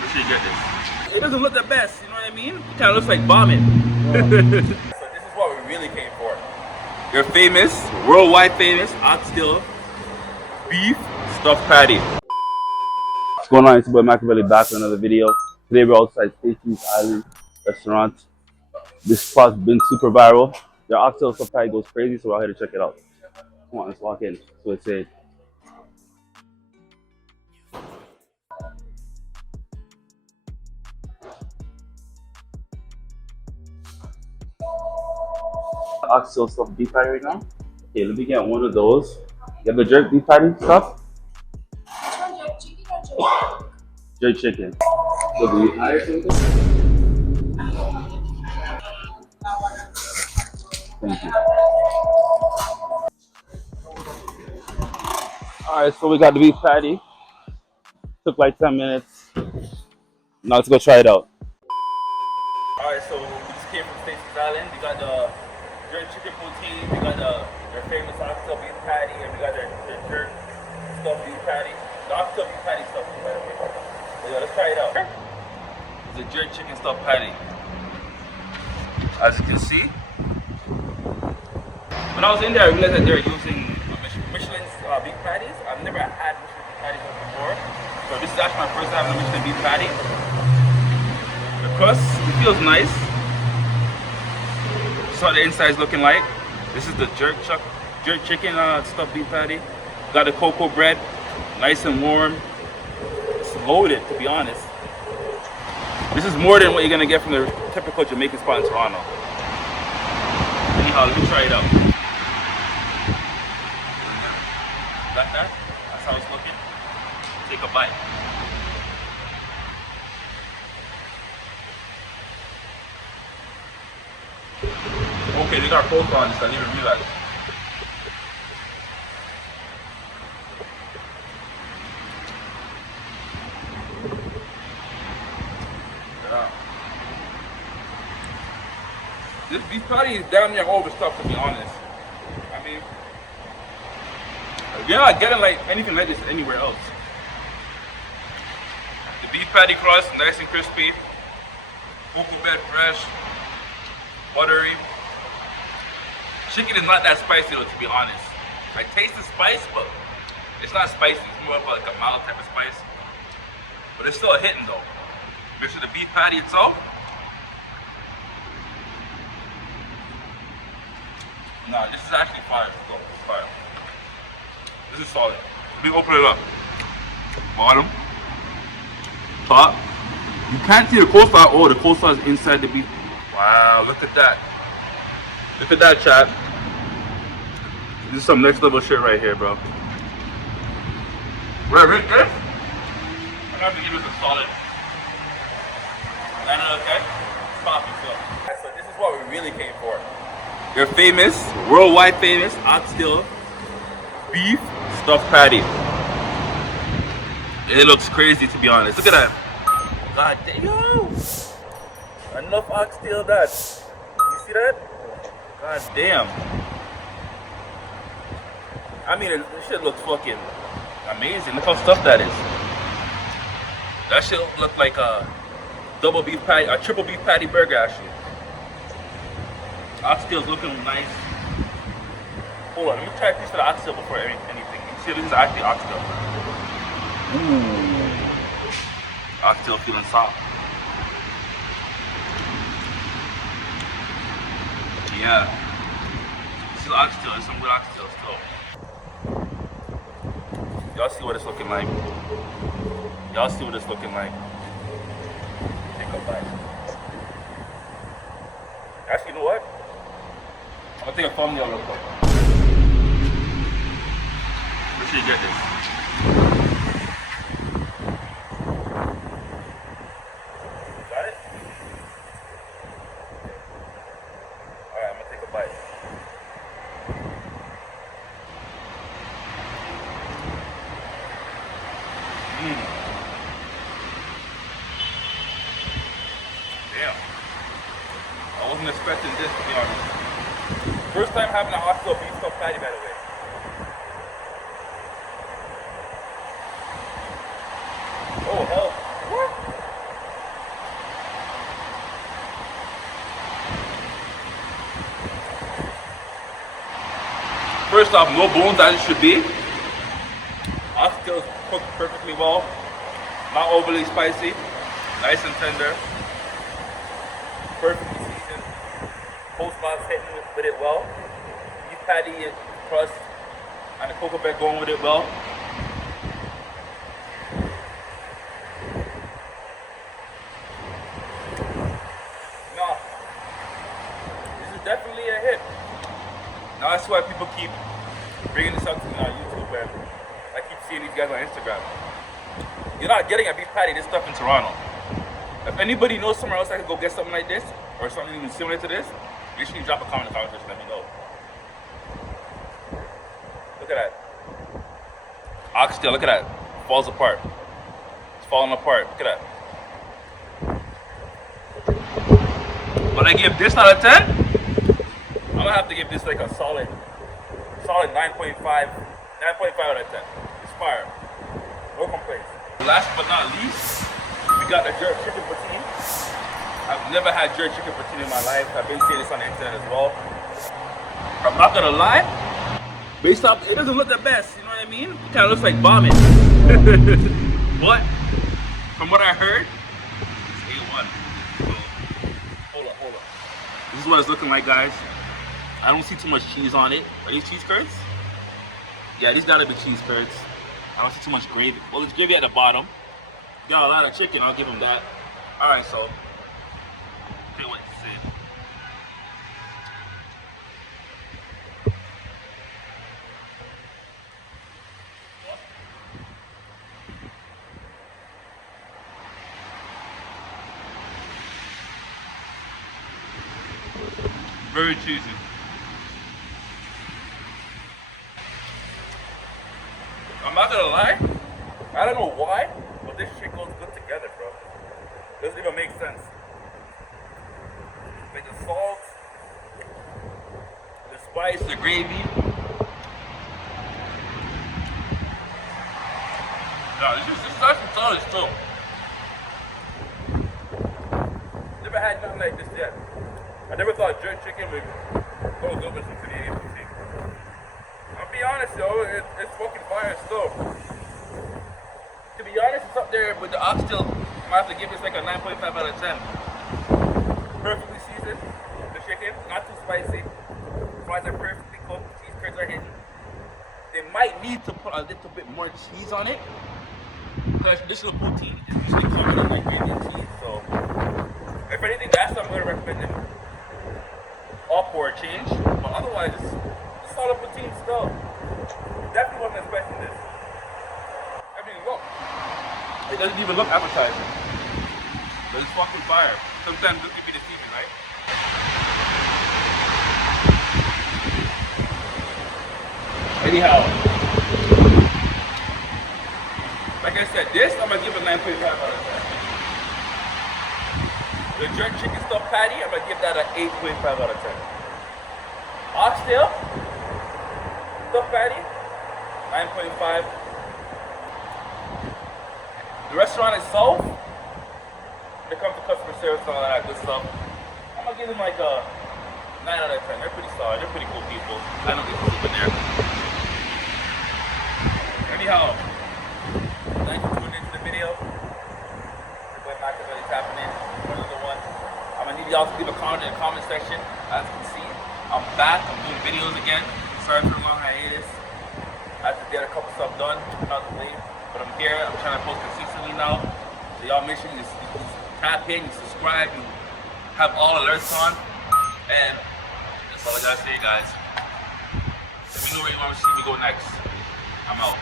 Make sure you get this. It doesn't look the best, you know what I mean? It kind of looks like vomit. So this is what we really came for. Your famous, worldwide famous, Oxtail beef stuffed patty. What's going on? It's your boy Machiavelli back with another video. Today we're outside Stacy's Island restaurant. This spot's been super viral. Their Oxtail stuffed patty goes crazy, so we're out here to check it out. Come on, let's walk in. So it's a Oxtail stuffed beef patty right now. Okay, let me get one of those. You have the jerk beef patty stuff? Jerk chicken. So do you hire something? Thank you. Alright, so we got the beef patty. Took like 10 minutes. Now let's go try it out. Alright, so we just came from Stacy's Island. We got the jerk chicken poutine, we got their famous oxtail beef patty, and we got their jerk stuffed beef patty. The oxtail beef patty stuffed beef patty. So yeah, let's try it out. It's a jerk chicken stuffed patty. As you can see, when I was in there, I realized that they're using Michelin's beef patties. I've never had Michelin beef patties before, so this is actually my first time having a Michelin beef patty. The crust, it feels nice. This is what the inside is looking like. This is the jerk chicken stuffed beef patty. Got the cocoa bread, nice and warm. It's loaded, to be honest. This is more than what you're gonna get from the typical Jamaican spot in Toronto. Anyhow, let me try it out. Got that? That's how it's looking. Take a bite. Okay, they got coleslaw on this, I didn't even realize. Yeah. This beef patty is down there overstuffed, to be honest. I mean, you're not getting like anything like this anywhere else. The beef patty crust, nice and crispy. Cocoa bread fresh, buttery. Chicken is not that spicy though, to be honest. I taste the spice, but it's not spicy. It's more of like a mild type of spice. But it's still a hitting though. Mix with the beef patty itself. Nah, this is actually fire. It's fire. This is solid. Let me open it up. Bottom. Top. You can't see the coleslaw. Oh, the coleslaw is inside the beef. Wow, look at that. Look at that, chat. This is some next level shit right here, bro. We're right there. I'm gonna have to give this a solid 9 out of 10. It's popping, so this is what we really came for. Your famous, worldwide famous Oxtail beef stuffed patty. It looks crazy, to be honest. Look at that. God damn. Yo! Enough oxtail that. You see that? God damn. I mean, this shit looks fucking amazing. Look how stuffed that is. That shit look like a double beef patty, a triple beef patty burger actually. Oxtail's looking nice. Hold on, let me try a piece of the oxtail before anything. You see, this is actually oxtail. Ooh. Oxtail feeling soft. Yeah. This is oxtail. There's some good oxtail still. Y'all see what it's looking like. Y'all see what it's looking like. Take a bite. Actually, you know what? I'm gonna take a thumbnail real quick. Make sure you get this. Got it? Alright, I'm gonna take a bite. Damn. I wasn't expecting this, to be honest. First time having an Oxtail beef stuffed patty, by the way. Oh, hell. What? First off, no bones as it should be. Oxtail is cooked perfectly well. Not overly spicy. Nice and tender. Perfectly seasoned. Coleslaw's hitting with it well. Beef patty and crust and the cocoa bean going with it well. No, this is definitely a hit. Now that's why people keep bringing this up to me on YouTube, and I keep seeing these guys on Instagram. You're not getting a beef patty, this stuff in Toronto. If anybody knows somewhere else I can go get something like this, or something even similar to this, make sure you drop a comment in the comment section, let me know. Look at that. Oxtail, look at that. Falls apart. It's falling apart. Look at that. But I give this out of 10, I'm gonna have to give this like a solid 9.5 out of 10. It's fire. No complaints. Last but not least, we got the jerk chicken poutine. I've never had jerk chicken poutine in my life. I've been seeing this on the internet as well. I'm not gonna lie, based off, it doesn't look the best, you know what I mean? It kinda looks like vomit. But, from what I heard, it's A1. So, hold up. This is what it's looking like, guys. I don't see too much cheese on it. Are these cheese curds? Yeah, these gotta be cheese curds. I don't see too much gravy. Well, there's gravy at the bottom. Got a lot of chicken, I'll give them that. Alright, so, okay, what to say. Very cheesy. I'm not gonna lie, I don't know why, but this shit goes good together, bro. Doesn't even make sense. Like the salt, the spice, the gravy. No, this is actually solid still. Never had nothing like this yet. I never thought jerk chicken would go good with some Canadian poutine. I'll be honest, yo, it's fucking fire still. To be honest, it's up there with the oxtail. I have to give this like a 9.5 out of 10. Perfectly seasoned, the chicken, not too spicy. Fries are perfectly cooked, cheese curds are hidden. They might need to put a little bit more cheese on it. Because traditional poutine is usually covered in like gravy and cheese, so if anything, that's what I'm going to recommend it. Up or a change, but otherwise, it's solid poutine still. Definitely wasn't expecting this. I mean, look. It doesn't even look appetizing. But it's fucking fire. Sometimes this can be deceiving, right? Anyhow, like I said, this I'm gonna give a 9.5 out of 10. The jerk chicken stuffed patty, I'm gonna give that an 8.5 out of 10. Oxtail stuffed patty, 9.5. The restaurant itself, when it comes to customer service and all that good stuff, I'm gonna give them like a 9 out of 10. They're pretty solid. They're pretty cool people. I know people in there. Anyhow, thank you for tuning into the video. Your boy Machiavelli tapping in. Another one. I'm gonna need y'all to leave a comment in the comment section. As you can see, I'm back. I'm doing videos again. Sorry for the long hiatus. I have to get a couple stuff done. Not to leave. But I'm here, I'm trying to post consistently now. So y'all make sure you tap in, you subscribe, you have all alerts on. And that's all I gotta say, guys. Let me know where you want to see me go next. I'm out.